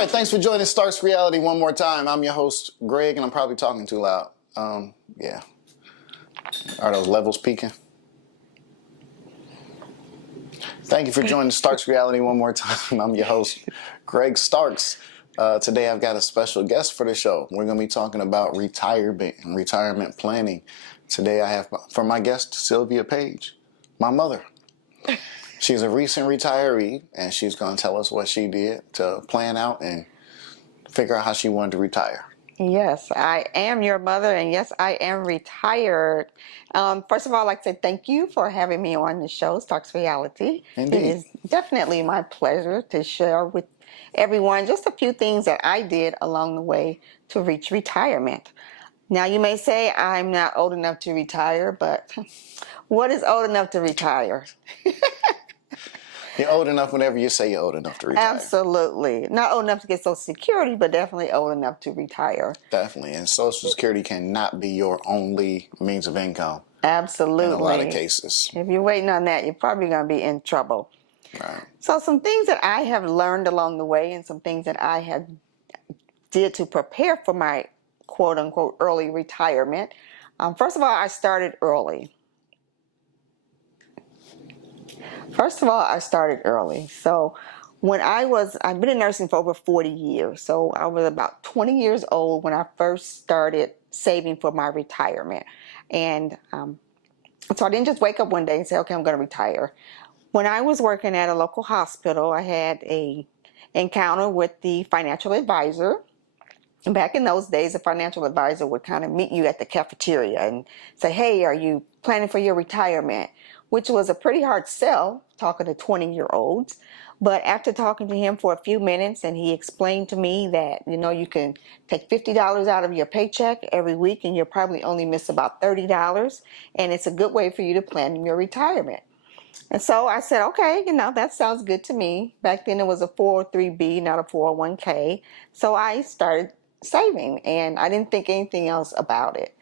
right, thanks for joining Starks Reality one more time. I'm your host, Greg, and I'm probably talking too loud. Yeah. Are those levels peaking? Thank you for joining Starks Reality one more time. I'm your host, Greg Starks. Today I've got a special guest for the show. We're going to be talking about retirement and retirement planning. Today I have for my guest, Sylvia Page, my mother. She's a recent retiree, and she's going to tell us what she did to plan out and figure out how she wanted to retire. Yes, I am your mother, and yes, I am retired. First of all, I'd like to say thank you for having me on the show, Starks Reality. Indeed. It is definitely my pleasure to share with everyone just a few things that I did along the way to reach retirement. Now, you may say I'm not old enough to retire, but what is old enough to retire? You're old enough whenever you say you're old enough to retire. Absolutely. Not old enough to get Social Security, but definitely old enough to retire. Definitely. And Social Security cannot be your only means of income. Absolutely. In a lot of cases. If you're waiting on that, you're probably going to be in trouble. Right. So some things that I have learned along the way and some things that I have did to prepare for my quote-unquote early retirement. First of all, I started early. So when I've been in nursing for over 40 years. So I was about 20 years old when I first started saving for my retirement. And so I didn't just wake up one day and say, okay, I'm going to retire. When I was working at a local hospital, I had a encounter with the financial advisor. And back in those days, the financial advisor would kind of meet you at the cafeteria and say, hey, are you planning for your retirement? Which was a pretty hard sell, talking to 20-year-olds. But after talking to him for a few minutes, and he explained to me that, you can take $50 out of your paycheck every week, and you'll probably only miss about $30. And it's a good way for you to plan your retirement. And so I said, okay, that sounds good to me. Back then it was a 403B, not a 401k. So I started saving, and I didn't think anything else about it.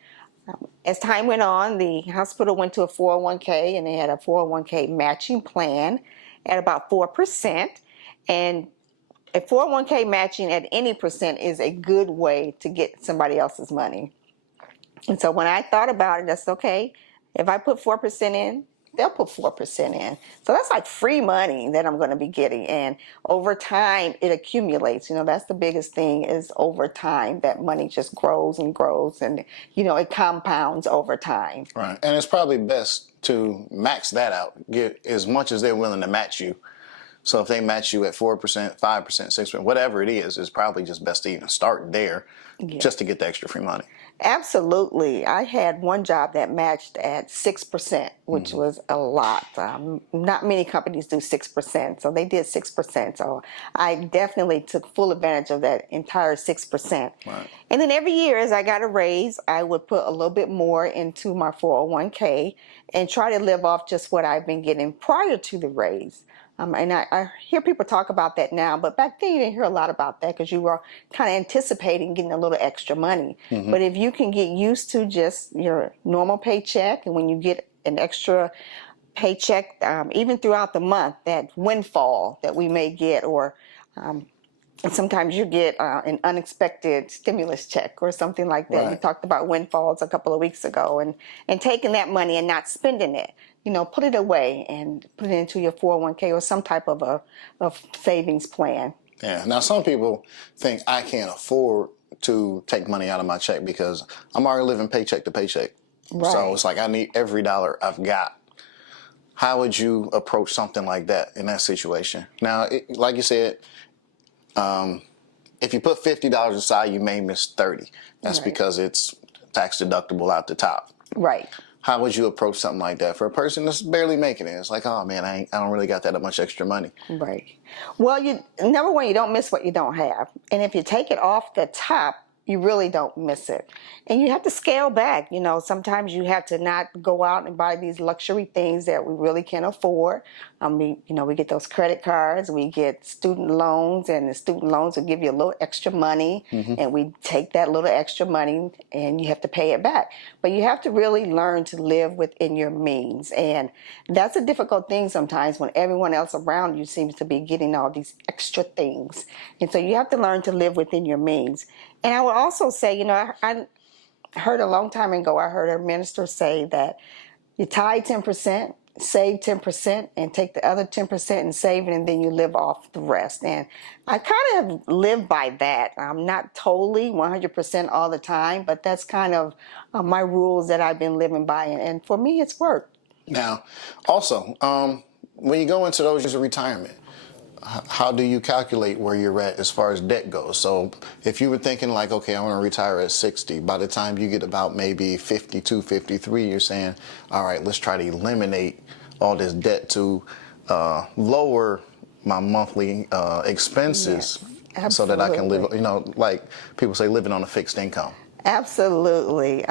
As time went on, the hospital went to a 401k, and they had a 401k matching plan at about 4%. And a 401k matching at any percent is a good way to get somebody else's money. And so when I thought about it, that's okay. If I put 4% in, they'll put 4% in. So that's like free money that I'm going to be getting. And over time, it accumulates. That's the biggest thing, is over time, that money just grows and grows, and, it compounds over time. Right. And it's probably best to max that out, get as much as they're willing to match you. So if they match you at 4%, 5%, 6%, whatever it is, it's probably just best to even start there just to get the extra free money. Absolutely. I had one job that matched at 6%, which was a lot. Not many companies do 6%, so they did 6%. So I definitely took full advantage of that entire 6%. Right. And then every year as I got a raise, I would put a little bit more into my 401k and try to live off just what I've been getting prior to the raise. And I hear people talk about that now, but back then you didn't hear a lot about that because you were kind of anticipating getting a little extra money. But if you can get used to just your normal paycheck, and when you get an extra paycheck, even throughout the month, that windfall that we may get, or and sometimes you get an unexpected stimulus check or something like that. Right. We talked about windfalls a couple of weeks ago, and taking that money and not spending it. Put it away and put it into your 401k or some type of a savings plan. Yeah. Now, some people think I can't afford to take money out of my check because I'm already living paycheck to paycheck. Right. So it's like I need every dollar I've got. How would you approach something like that in that situation? Now, like you said, if you put $50 aside, you may miss $30. That's because it's tax deductible out the top. Right. How would you approach something like that for a person that's barely making it? It's like, oh man, I don't really got that much extra money. Right. Well, number one, you don't miss what you don't have. And if you take it off the top, you really don't miss it. And you have to scale back. Sometimes you have to not go out and buy these luxury things that we really can't afford. We get those credit cards, we get student loans, and the student loans will give you a little extra money, and we take that little extra money, and you have to pay it back. But you have to really learn to live within your means, and that's a difficult thing sometimes when everyone else around you seems to be getting all these extra things. And so you have to learn to live within your means. And I would also say, I heard a long time ago, I heard a minister say that you tithe 10%, save 10%, and take the other 10% and save it, and then you live off the rest. And I kind of live by that. I'm not totally 100% all the time, but that's kind of my rules that I've been living by. And for me, it's worked. Now, also, when you go into those years of retirement, how do you calculate where you're at as far as debt goes? So if you were thinking like, okay, I want to retire at 60, by the time you get about maybe 52, 53, you're saying, all right, let's try to eliminate all this debt to lower my monthly expenses, so that I can live, like people say, living on a fixed income. Absolutely.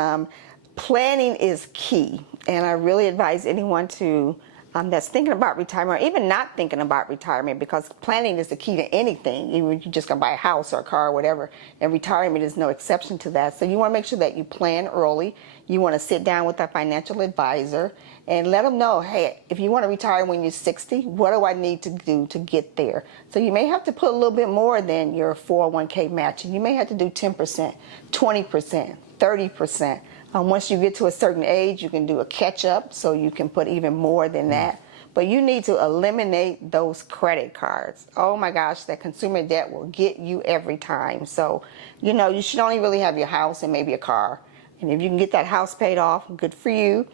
Planning is key, and I really advise anyone to that's thinking about retirement, or even not thinking about retirement, because planning is the key to anything. Even if you're just going to buy a house or a car or whatever, and retirement is no exception to that. So you want to make sure that you plan early. You want to sit down with a financial advisor and let them know, hey, if you want to retire when you're 60, what do I need to do to get there? So you may have to put a little bit more than your 401k matching. You may have to do 10%, 20%, 30%. Once you get to a certain age, you can do a catch-up, so you can put even more than that. But you need to eliminate those credit cards. Oh my gosh, that consumer debt will get you every time. So, you should only really have your house and maybe a car. And if you can get that house paid off, good for you.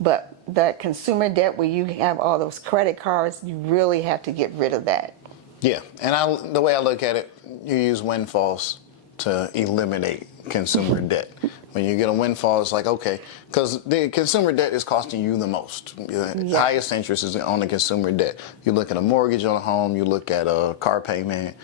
But that consumer debt where you have all those credit cards, you really have to get rid of that. Yeah, and the way I look at it, you use windfalls to eliminate consumer debt. When you get a windfall, it's like, okay, because the consumer debt is costing you the most. The highest interest is on the consumer debt. You look at a mortgage on a home, you look at a car payment,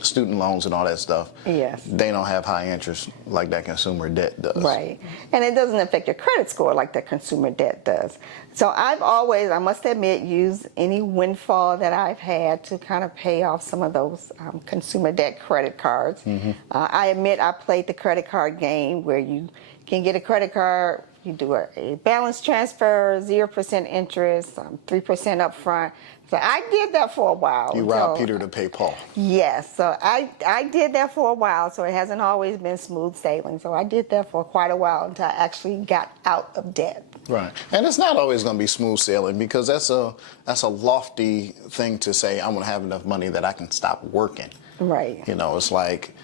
student loans and all that stuff. Yes. They don't have high interest like that consumer debt does. Right. And it doesn't affect your credit score like the consumer debt does. So I've always, I must admit, used any windfall that I've had to kind of pay off some of those consumer debt credit cards. I admit I played the credit card game where you can get a credit card, you do a balance transfer, 0% interest, 3% upfront. So I did that for a while. You robbed Peter to pay Paul. Yes, so I did that for a while, so it hasn't always been smooth sailing. So I did that for quite a while until I actually got out of debt. Right, and it's not always going to be smooth sailing, because that's a lofty thing to say. I'm going to have enough money that I can stop working. Right. It's like,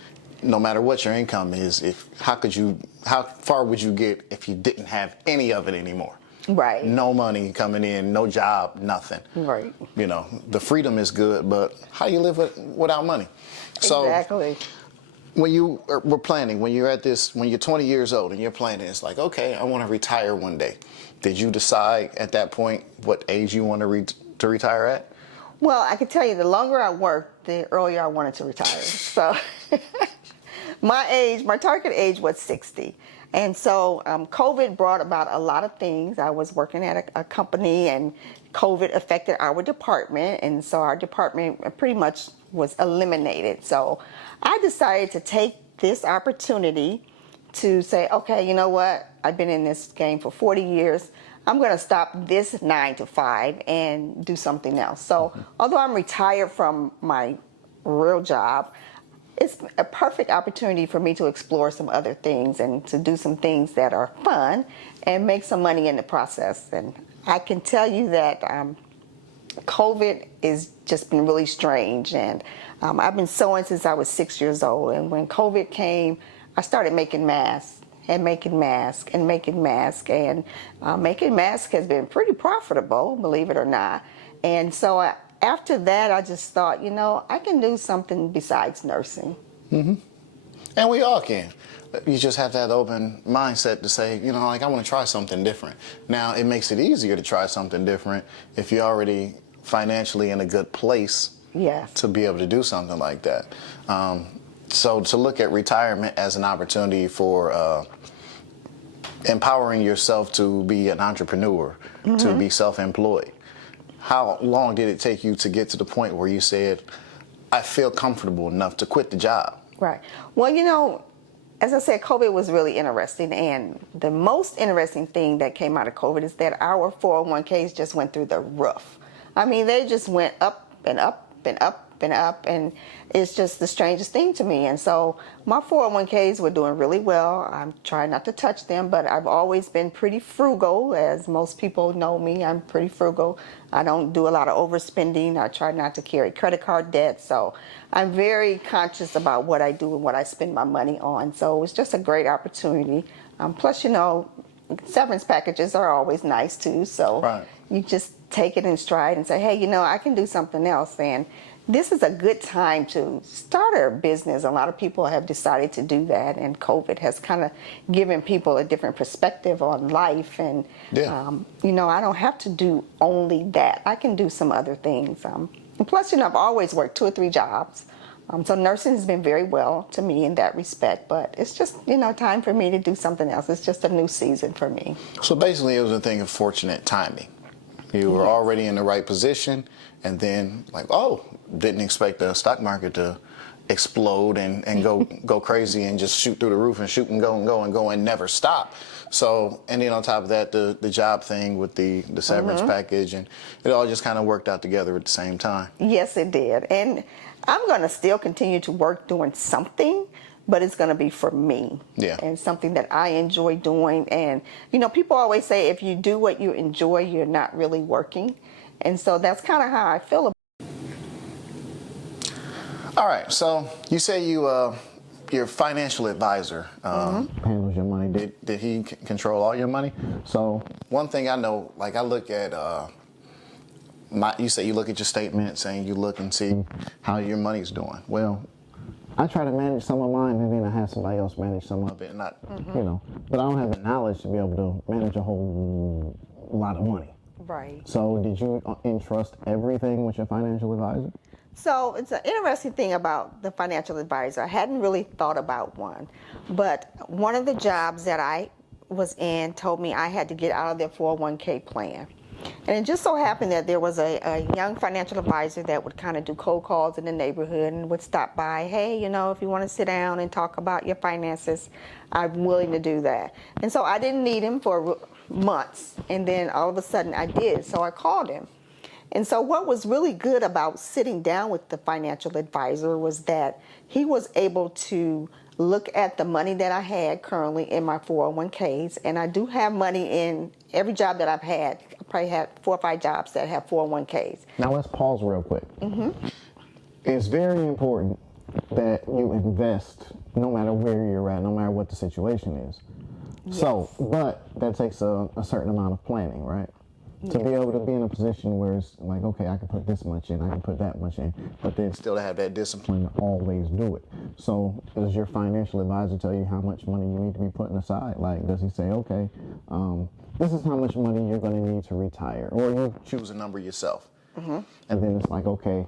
no matter what your income is, how far would you get if you didn't have any of it anymore? Right. No money coming in, no job, nothing. Right. The freedom is good, but how you live without money? So exactly. When you were planning, when you're 20 years old and you're planning, it's like, okay, I want to retire one day. Did you decide at that point what age you want to retire at? Well, I can tell you, the longer I worked, the earlier I wanted to retire. So my target age was 60. And so COVID brought about a lot of things. I was working at a company, and COVID affected our department. And so our department pretty much was eliminated. So I decided to take this opportunity to say, okay, you know what? I've been in this game for 40 years. I'm going to stop this 9 to 5 and do something else. So although I'm retired from my real job, it's a perfect opportunity for me to explore some other things and to do some things that are fun and make some money in the process. And I can tell you that COVID has just been really strange. And I've been sewing since I was 6 years old. And when COVID came, I started making masks and making masks and making masks. And making masks has been pretty profitable, believe it or not. And so after that, I just thought, I can do something besides nursing. And we all can. You just have that open mindset to say, I want to try something different. Now, it makes it easier to try something different if you're already financially in a good place. Yes. To be able to do something like that. So to look at retirement as an opportunity for empowering yourself to be an entrepreneur, to be self-employed. how long did it take you to get to the point where you said, I feel comfortable enough to quit the job? Right. Well, as I said, COVID was really interesting. And the most interesting thing that came out of COVID is that our 401ks just went through the roof. I mean, they just went up and up and up and up. And it's just the strangest thing to me. And so my 401ks were doing really well. I'm trying not to touch them, but I've always been pretty frugal. As most people know me, I'm pretty frugal. I don't do a lot of overspending. I try not to carry credit card debt. So I'm very conscious about what I do and what I spend my money on. So it's just a great opportunity. Plus, severance packages are always nice too. So Right. you just take it in stride and say, hey, I can do something else. And this is a good time to start a business. A lot of people have decided to do that, and COVID has kind of given people a different perspective on life. And, Yeah. I don't have to do only that. I can do some other things. And plus, I've always worked 2 or 3 jobs. So nursing has been very well to me in that respect, but it's just, time for me to do something else. It's just a new season for me. So basically, it was a thing of fortunate timing. You were already in the right position, and then didn't expect the stock market to explode and go crazy and just shoot through the roof and shoot and go and never stop. So, and then on top of that, the job thing with the severance package, and it all just kind of worked out together at the same time. Yes, it did. And I'm going to still continue to work doing something, but it's going to be for me. Yeah. And something that I enjoy doing. And, people always say if you do what you enjoy, you're not really working. And so that's kind of how I feel about it. All right. So you say your financial advisor handles your money. Did he control all your money? So one thing I know, I look at you say you look at your statements and you look and see how your money's doing. Well, I try to manage some of mine, and then I have somebody else manage some of it, and not, but I don't have the knowledge to be able to manage a whole lot of money. Right. So did you entrust everything with your financial advisor? So it's an interesting thing about the financial advisor. I hadn't really thought about one, but one of the jobs that I was in told me I had to get out of their 401k plan. And it just so happened that there was a young financial advisor that would kind of do cold calls in the neighborhood and would stop by, hey, if you want to sit down and talk about your finances, I'm willing to do that. And so I didn't need him for months. And then all of a sudden I did. So I called him. And so what was really good about sitting down with the financial advisor was that he was able to look at the money that I had currently in my 401ks. And I do have money in every job that I've had. I probably had 4 or 5 jobs that have 401ks. Now let's pause real quick. It's very important that you invest no matter where you're at, no matter what the situation is. Yes. So, but that takes a certain amount of planning, right? To be able to be in a position where it's like, okay, I can put this much in, I can put that much in, but then still have that discipline to always do it. So does your financial advisor tell you how much money you need to be putting aside? Does he say, okay, this is how much money you're going to need to retire? Or you choose a number yourself. And then it's like, okay,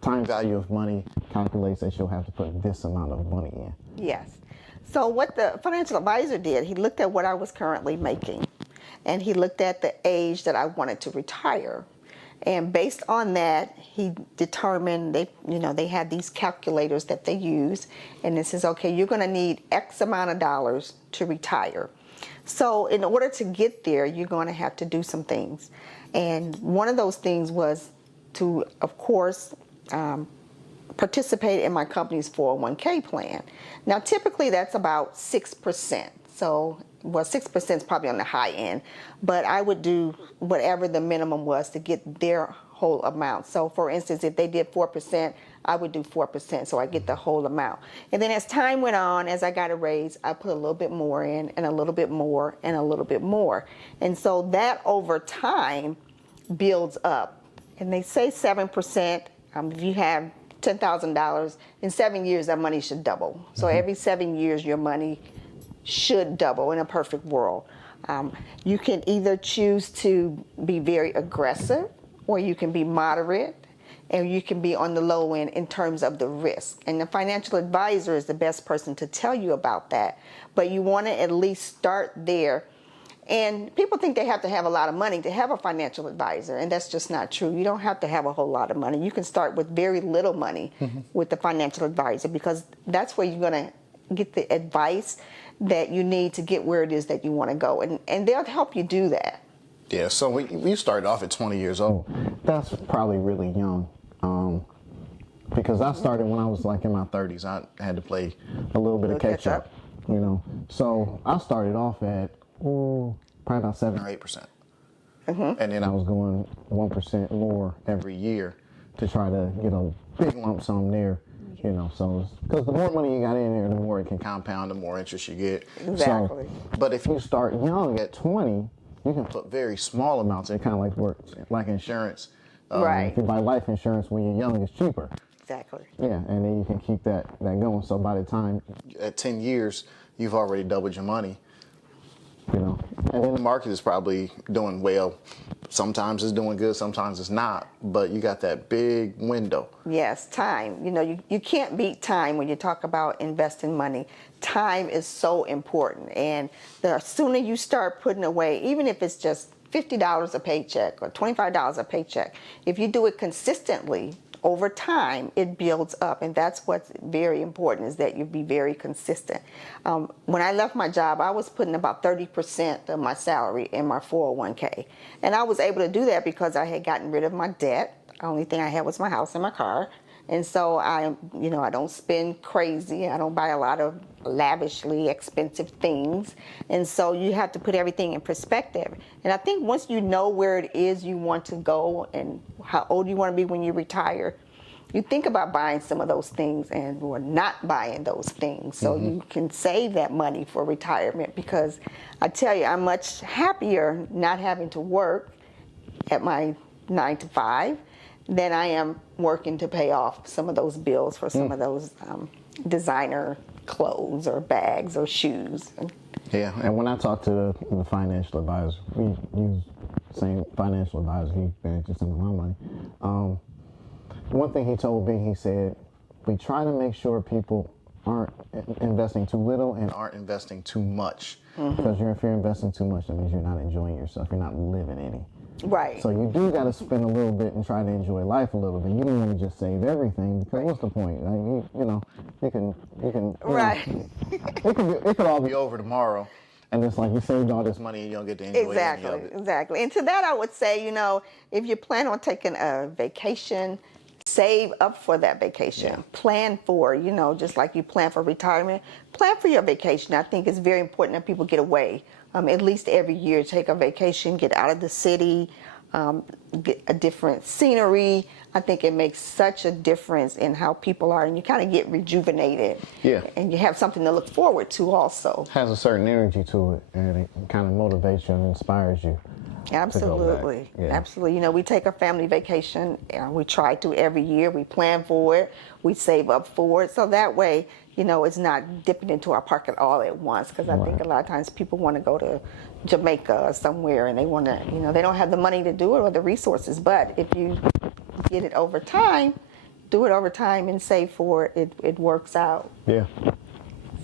time value of money calculates that you'll have to put this amount of money in. Yes. So what the financial advisor did, he looked at what I was currently making. And he looked at the age that I wanted to retire. And based on that, he determined they had these calculators that they use. And it says, okay, you're going to need X amount of dollars to retire. So in order to get there, you're going to have to do some things. And one of those things was to, of course, participate in my company's 401k plan. Now, typically that's about 6%. So, 6% is probably on the high end, but I would do whatever the minimum was to get their whole amount. So, for instance, if they did 4%, I would do 4%, so I get the whole amount. And then as time went on, as I got a raise, I put a little bit more in, and a little bit more, and a little bit more. And so that over time builds up. And they say 7%, if you have $10,000, in 7 years, that money should double. So every 7 years, your money should double in a perfect world. You can either choose to be very aggressive, or you can be moderate, and you can be on the low end in terms of the risk. And the financial advisor is the best person to tell you about that. But you want to at least start there And people think they have to have a lot of money to have a financial advisor, and that's just not true. You don't have to have a whole lot of money. You can start with very little money with the financial advisor, because that's where you're going to get the advice that you need to get where it is that you want to go. And they'll help you do that. Yeah, so we started off at 20 years old. That's probably really young. Because I started when I was like in my 30s. I had to play a little bit of catch up, you know. So I started off at probably about 7 or 8%. And then I was going 1% more every year to try to get a big lump sum there, you know. So because the more money you got in there, the more it can compound, the more interest you get. Exactly. So, but if you start young at 20, you can put very small amounts. It kind of like works like insurance. Right. If you buy life insurance when you're young, it's cheaper. Exactly. Yeah, and then you can keep that going. So by the time at 10 years, you've already doubled your money. You know, and then the market is probably doing well. Sometimes it's doing good, sometimes it's not. But you got that big window. Yes, time. You know, you can't beat time when you talk about investing money. Time is so important. And the sooner you start putting away, even if it's just $50 a paycheck or $25 a paycheck, if you do it consistently, over time, it builds up, and that's what's very important, is that you be very consistent. When I left my job, I was putting about 30% of my salary in my 401k, and I was able to do that because I had gotten rid of my debt. The only thing I had was my house and my car, and so I don't spend crazy. I don't buy a lot of lavishly expensive things, and so you have to put everything in perspective. And I think once you know where it is you want to go and how old you want to be when you retire, you think about buying some of those things or not buying those things, so you can save that money for retirement. Because I tell you, I'm much happier not having to work at my 9 to 5 than I am working to pay off some of those bills for some of those designer clothes or bags or shoes. Yeah, and when I talk to the financial advisor, we use the same financial advisor. He manages some of my money. One thing he told me, he said, we try to make sure people aren't investing too little and aren't investing too much. Because if you're investing too much, that means you're not enjoying yourself. You're not living any. Right. So you do got to spend a little bit and try to enjoy life a little bit. You don't want to just save everything, because what's the point? I mean, you can. Right. It could all be over tomorrow, and it's like you saved all this money and you don't get to enjoy any of it. Exactly. And to that, I would say, if you plan on taking a vacation, save up for that vacation. Yeah. Plan for, just like you plan for retirement, plan for your vacation. I think it's very important that people get away. At least every year, take a vacation, get out of the city, get a different scenery. I think it makes such a difference in how people are, and you kind of get rejuvenated. Yeah. And you have something to look forward to also. Has a certain energy to it, and it kind of motivates you and inspires you. Absolutely. Yeah. Absolutely. We take a family vacation, and we try to every year. We plan for it. We save up for it. So that way, it's not dipping into our pocket all at once. Because I think a lot of times people want to go to Jamaica or somewhere, and they want to, they don't have the money to do it or the resources. But if you get it over time, do it over time and save for it, it works out. Yeah.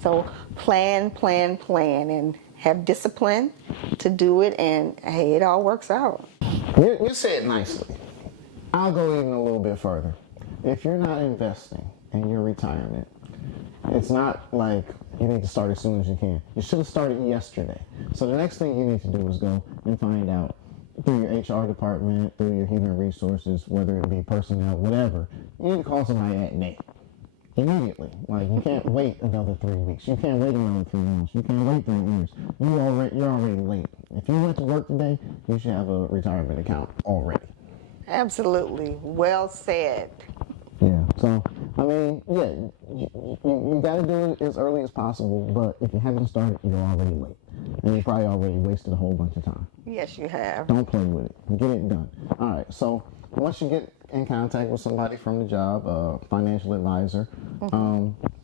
So plan, and have discipline to do it, and hey, it all works out. You said nicely. I'll go even a little bit further. If you're not investing in your retirement, it's not like you need to start as soon as you can. You should have started yesterday. So the next thing you need to do is go and find out through your HR department, through your human resources, whether it be personnel, whatever. You need to call somebody at NATE. Immediately. Like, you can't wait another 3 weeks. You can't wait another 3 months. You can't wait 3 years. You're already late. If you went to work today, you should have a retirement account already. Absolutely. Well said. Yeah. So, I mean, you got to do it as early as possible, but if you haven't started, you're already late. And you probably already wasted a whole bunch of time. Yes, you have. Don't play with it. Get it done. All right. So, once you get in contact with somebody from the job, a financial advisor,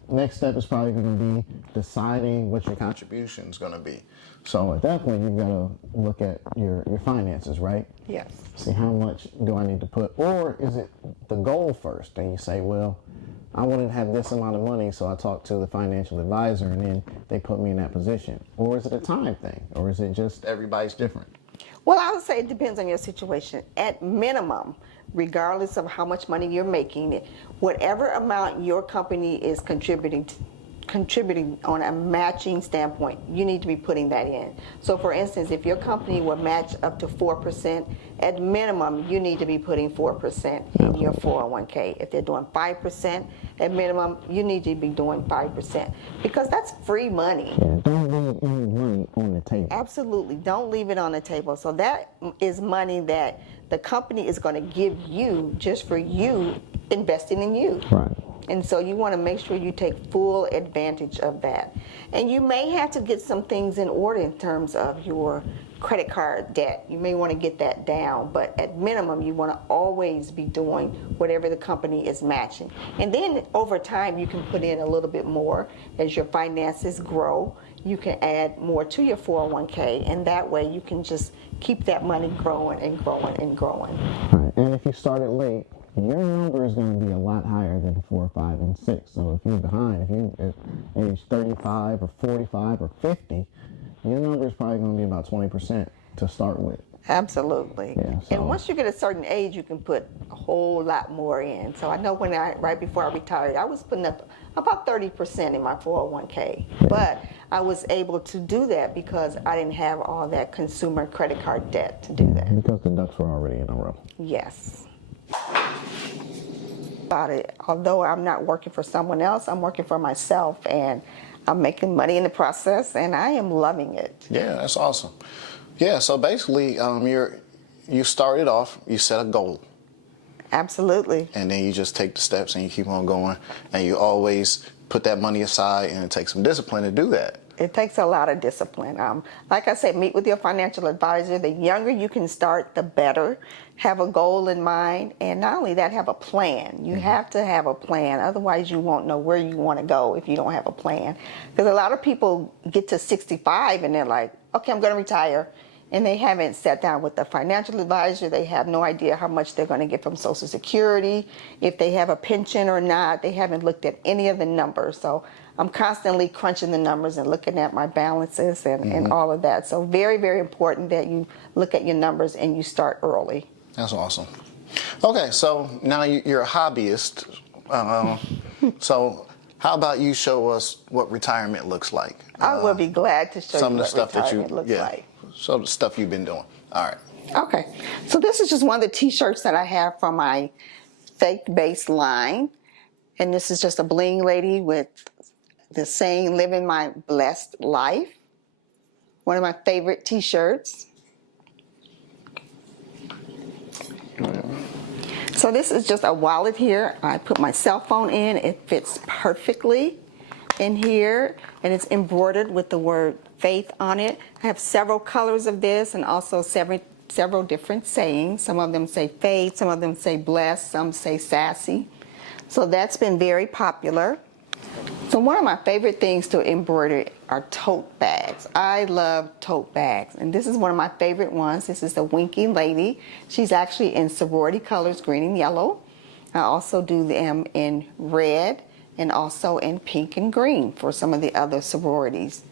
next step is probably going to be deciding what your contribution is going to be. So at that point, you've got to look at your finances, right? Yes. See how much do I need to put, or is it the goal first? And you say, well, I want to have this amount of money, so I talk to the financial advisor, and then they put me in that position? Or is it a time thing? Or is it just everybody's different? Well, I would say it depends on your situation. At minimum, regardless of how much money you're making, whatever amount your company is contributing on a matching standpoint, you need to be putting that in. So for instance, if your company will match up to 4%, at minimum, you need to be putting 4% in your 401k. If they're doing 5%, at minimum, you need to be doing 5%, because that's free money. Yeah, don't leave any money on the table. Absolutely, don't leave it on the table. So that is money that the company is going to give you just for you investing in you. Right. And so you want to make sure you take full advantage of that. And you may have to get some things in order in terms of your credit card debt. You may want to get that down, but at minimum, you want to always be doing whatever the company is matching. And then over time, you can put in a little bit more as your finances grow. You can add more to your 401k, and that way you can just keep that money growing and growing and growing. Right. And if you started late, your number is going to be a lot higher than 4, 5, and 6. So if you're behind, if you're at age 35 or 45 or 50, your number is probably going to be about 20% to start with. Absolutely. Yeah, so. And once you get a certain age, you can put a whole lot more in. So I know right before I retired, I was putting up about 30% in my 401k. Yeah. But I was able to do that because I didn't have all that consumer credit card debt to do that. Because the ducks were already in a row. Yes. About it. Although I'm not working for someone else, I'm working for myself, and I'm making money in the process, and I am loving it. Yeah, that's awesome. Yeah, so basically, you started off, you set a goal. Absolutely. And then you just take the steps and you keep on going, and you always put that money aside, and it takes some discipline to do that. It takes a lot of discipline. Like I said, meet with your financial advisor. The younger you can start, the better. Have a goal in mind, and not only that, have a plan. You have to have a plan. Otherwise, you won't know where you want to go if you don't have a plan. Because a lot of people get to 65 and they're like, okay, I'm going to retire. And they haven't sat down with the financial advisor. They have no idea how much they're going to get from Social Security, if they have a pension or not. They haven't looked at any of the numbers. So I'm constantly crunching the numbers and looking at my balances and all of that. So very, very important that you look at your numbers and you start early. That's awesome. Okay, so now you're a hobbyist. So how about you show us what retirement looks like? I will be glad to show some you of the what stuff that retirement looks like. So the stuff you've been doing. All right. Okay, so this is just one of the t-shirts that I have from my faith-based line. And this is just a bling lady with the saying, living my blessed life. One of my favorite t-shirts. So this is just a wallet here. I put my cell phone in. It fits perfectly in here, and it's embroidered with the word faith on it. I have several colors of this, and also several different sayings. Some of them say faith, some of them say blessed, some say sassy. So that's been very popular. So one of my favorite things to embroider are tote bags. I love tote bags, and this is one of my favorite ones. This is the Winky Lady. She's actually in sorority colors, green and yellow. I also do them in red and also in pink and green for some of the other sororities.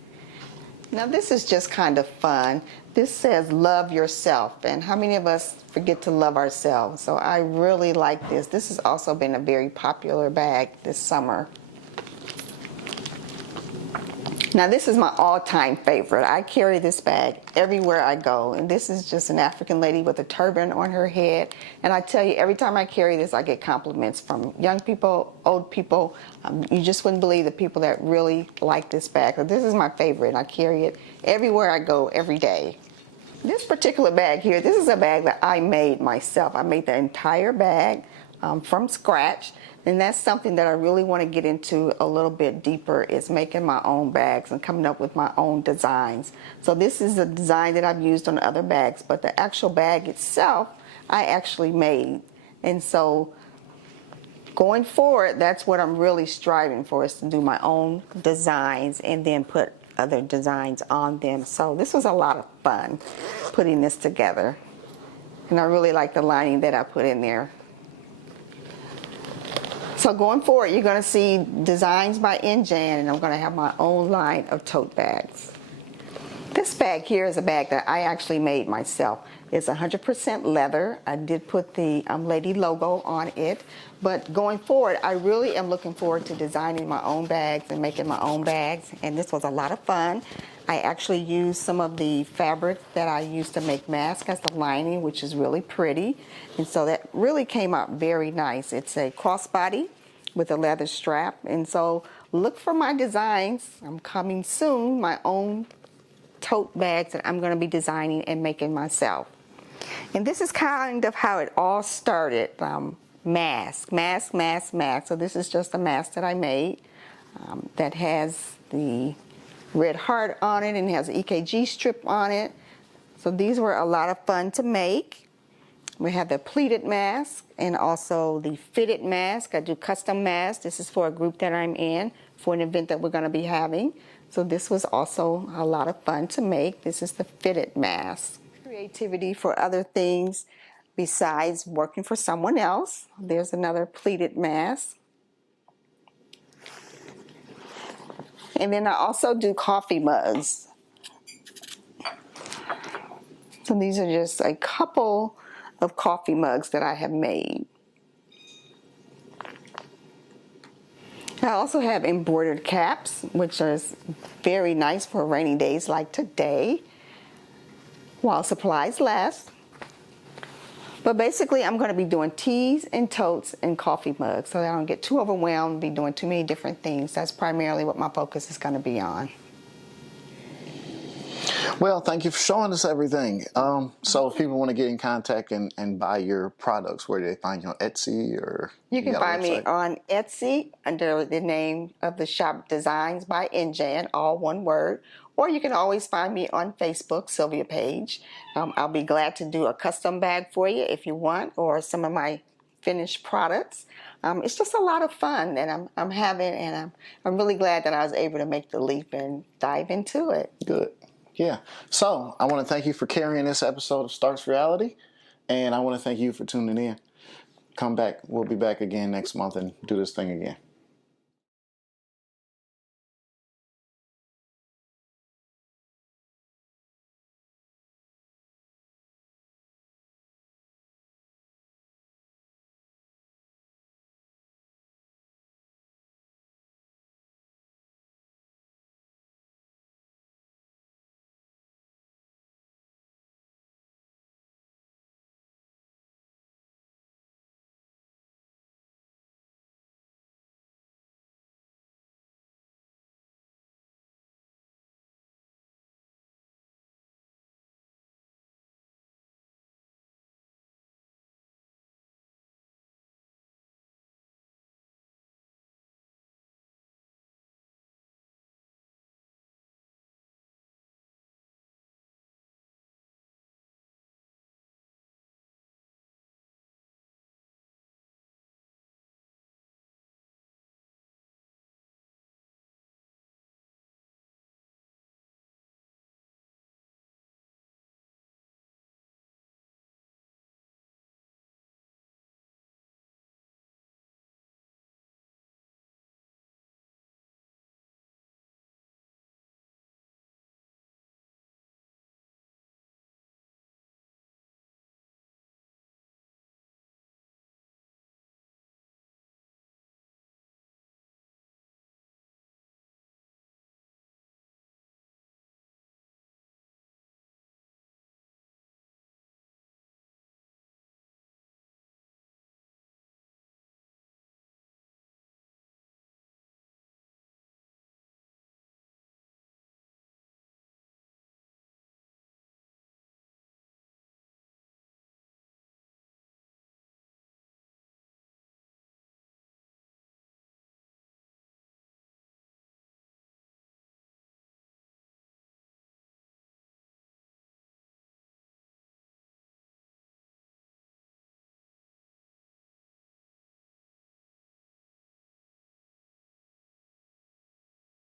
Now this is just kind of fun. This says love yourself, and how many of us forget to love ourselves? So I really like this. This has also been a very popular bag this summer. Now this is my all-time favorite. I carry this bag everywhere I go, and this is just an African lady with a turban on her head. And I tell you, every time I carry this, I get compliments from young people, old people. You just wouldn't believe the people that really like this bag. So this is my favorite, and I carry it everywhere I go every day. This particular bag here, this is a bag that I made myself. I made the entire bag from scratch. And that's something that I really want to get into a little bit deeper, is making my own bags and coming up with my own designs. So this is a design that I've used on other bags, but the actual bag itself, I actually made. And so going forward, that's what I'm really striving for, is to do my own designs and then put other designs on them. So this was a lot of fun putting this together. And I really like the lining that I put in there. So So going forward, you're going to see designs by NJan, and I'm going to have my own line of tote bags. This bag here is a bag that I actually made myself. It's 100% leather. I did put the lady logo on it. But going forward, I really am looking forward to designing my own bags and making my own bags. And this was a lot of fun. I actually used some of the fabric that I used to make masks as the lining, which is really pretty. And so that really came out very nice. It's a crossbody with a leather strap. And so look for my designs. I'm coming soon, my own tote bags that I'm going to be designing and making myself. And this is kind of how it all started. Mask. So this is just a mask that I made that has the red heart on it and has an EKG strip on it. So these were a lot of fun to make. We have the pleated mask and also the fitted mask. I do custom masks. This is for a group that I'm in for an event that we're going to be having. So this was also a lot of fun to make. This is the fitted mask. Creativity for other things besides working for someone else. There's another pleated mask. And then I also do coffee mugs. So these are just a couple of coffee mugs that I have made. I also have embroidered caps, which is very nice for rainy days like today, while supplies last. But basically, I'm going to be doing teas and totes and coffee mugs so that I don't get too overwhelmed and be doing too many different things. That's primarily what my focus is going to be on. Well, thank you for showing us everything. So if people want to get in contact and buy your products, where do they find you on Etsy or? You can find me on Etsy under the name of the shop Designs by NJan, all one word. Or you can always find me on Facebook, Sylvia Page. I'll be glad to do a custom bag for you if you want, or some of my finished products. It's just a lot of fun that I'm having, and I'm really glad that I was able to make the leap and dive into it. Good. Yeah. So I want to thank you for carrying this episode of Starks Reality, and I want to thank you for tuning in. Come back. We'll be back again next month and do this thing again.